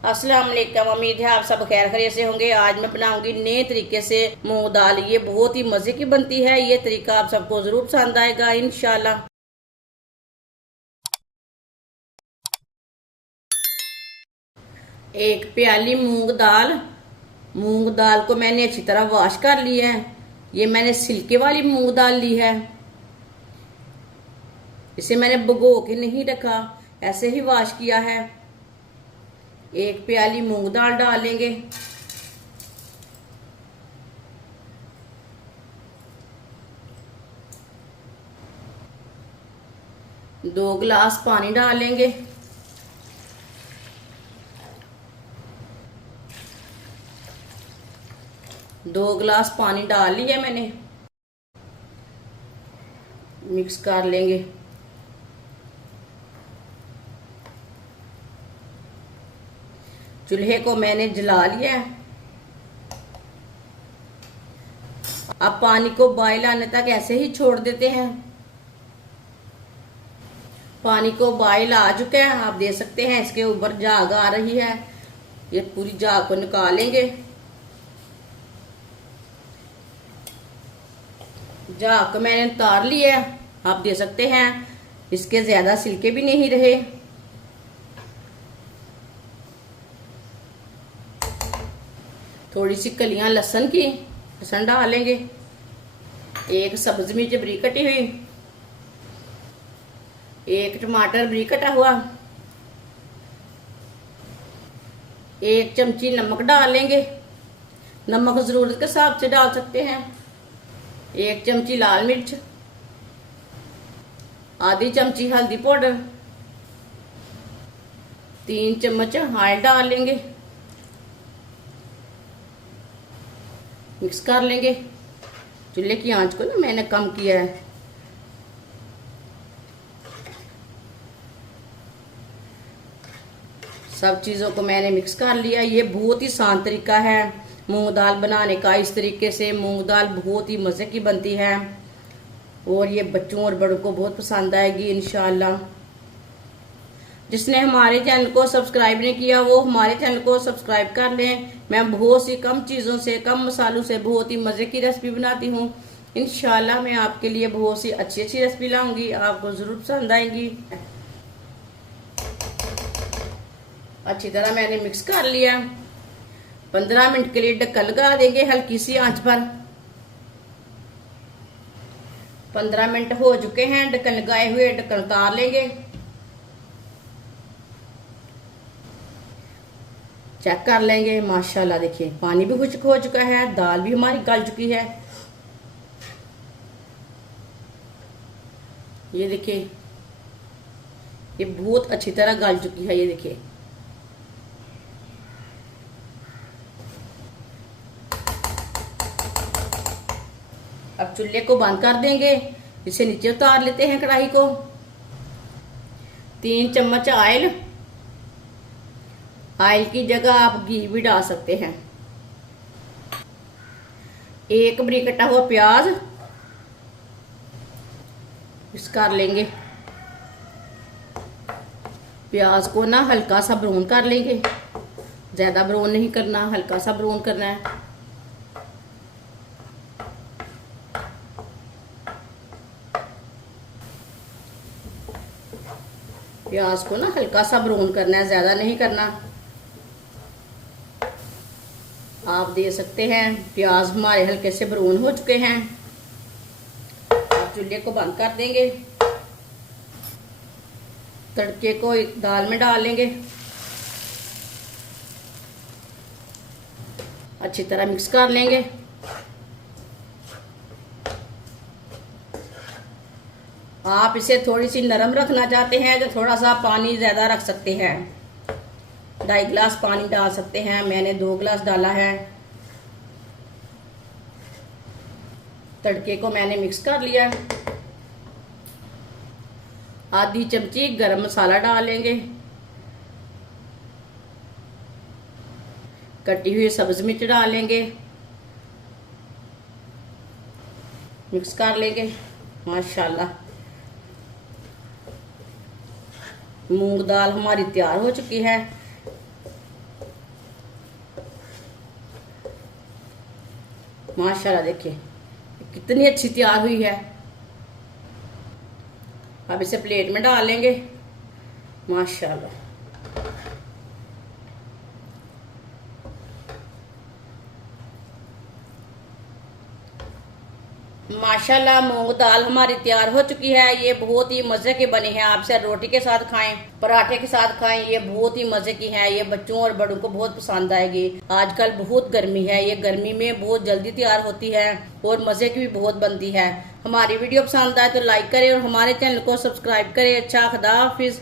अस्सलाम वालेकुम। उम्मीद है आप सब खैर खैरियत से होंगे। आज मैं बनाऊंगी नए तरीके से मूंग दाल। ये बहुत ही मज़े की बनती है। ये तरीका आप सबको ज़रूर पसंद आएगा इंशाल्लाह। एक प्याली मूंग दाल को मैंने अच्छी तरह वॉश कर लिया है। ये मैंने छिलके वाली मूंग दाल ली है। इसे मैंने भिगो के नहीं रखा, ऐसे ही वॉश किया है। एक प्याली मूंग दाल डालेंगे। 2 गिलास पानी डालेंगे। दो गिलास पानी डाल लिया मैंने। मिक्स कर लेंगे। चूल्हे को मैंने जला लिया है। अब पानी को बॉयल आने तक ऐसे ही छोड़ देते हैं। पानी को बॉयल आ चुका है, आप देख सकते हैं इसके ऊपर झाग आ रही है। ये पूरी झाग को निकालेंगे। झाग को मैंने उतार लिया है, आप देख सकते हैं इसके ज्यादा छिलके भी नहीं रहे। थोड़ी सी कलियां लहसुन डालेंगे। एक सब्ज मिर्च बारीक कटी हुई, एक टमाटर बारीक कटा हुआ, एक चमची नमक डालेंगे। नमक जरूरत के हिसाब से डाल सकते हैं। एक चमची लाल मिर्च, आधी चमची हल्दी पाउडर, 3 चम्मच ऑयल डालेंगे। मिक्स कर लेंगे। चूल्हे की आंच को ना मैंने कम किया है। सब चीज़ों को मैंने मिक्स कर लिया। ये बहुत ही आसान तरीका है मूंग दाल बनाने का। इस तरीके से मूंग दाल बहुत ही मज़े की बनती है और ये बच्चों और बड़ों को बहुत पसंद आएगी इंशाल्लाह। जिसने हमारे चैनल को सब्सक्राइब नहीं किया वो हमारे चैनल को सब्सक्राइब कर लें। मैं बहुत सी कम चीज़ों से, कम मसालों से बहुत ही मज़े की रेसिपी बनाती हूँ। इंशाल्लाह मैं आपके लिए बहुत सी अच्छी अच्छी रेसिपी लाऊंगी, आपको ज़रूर पसंद आएंगी। अच्छी तरह मैंने मिक्स कर लिया। 15 मिनट के लिए ढक्कन लगा देंगे हल्की सी आंच पर। 15 मिनट हो चुके हैं ढक्कन लगाए हुए। ढक्कन उतार लेंगे। चेक कर लेंगे। माशाल्लाह देखिए पानी भी खुश्क हो चुका है, दाल भी हमारी गल चुकी है। ये देखिए ये बहुत अच्छी तरह गल चुकी है। ये देखिए अब चूल्हे को बंद कर देंगे। इसे नीचे उतार लेते हैं कढ़ाई को। 3 चम्मच ऑयल की जगह आप घी भी डाल सकते हैं। एक बारीक कटा हुआ प्याज मिक्स कर लेंगे। प्याज को ना हल्का सा ब्राउन कर लेंगे, ज्यादा ब्राउन नहीं करना, हल्का सा ब्राउन करना है। प्याज को ना हल्का सा ब्राउन करना है, ज्यादा नहीं करना। आप देख सकते हैं प्याज हमारे हल्के से ब्राउन हो चुके हैं। अब चूल्हे को बंद कर देंगे। तड़के को दाल में डाल लेंगे। अच्छी तरह मिक्स कर लेंगे। आप इसे थोड़ी सी नरम रखना चाहते हैं तो थोड़ा सा पानी ज्यादा रख सकते हैं। 2.5 गिलास पानी डाल सकते हैं, मैंने 2 गिलास डाला है। तड़के को मैंने मिक्स कर लिया। आधी चमची गरम मसाला डालेंगे। कटी हुई सब्ज मिर्च डालेंगे। मिक्स कर लेंगे। माशाल्लाह मूंग दाल हमारी तैयार हो चुकी है। माशाल्लाह देखिए कितनी अच्छी तैयार हुई है। अब इसे प्लेट में डाल लेंगे। माशाल्लाह माशाल्लाह मूंग दाल हमारी तैयार हो चुकी है। ये बहुत ही मजे की बनी है। आप इसे रोटी के साथ खाएं, पराठे के साथ खाएं, ये बहुत ही मजे की है। ये बच्चों और बड़ों को बहुत पसंद आएगी। आजकल बहुत गर्मी है, ये गर्मी में बहुत जल्दी तैयार होती है और मजे की भी बहुत बनती है। हमारी वीडियो पसंद आए तो लाइक करें और हमारे चैनल को सब्सक्राइब करें। अच्छा, खुदा हाफिज।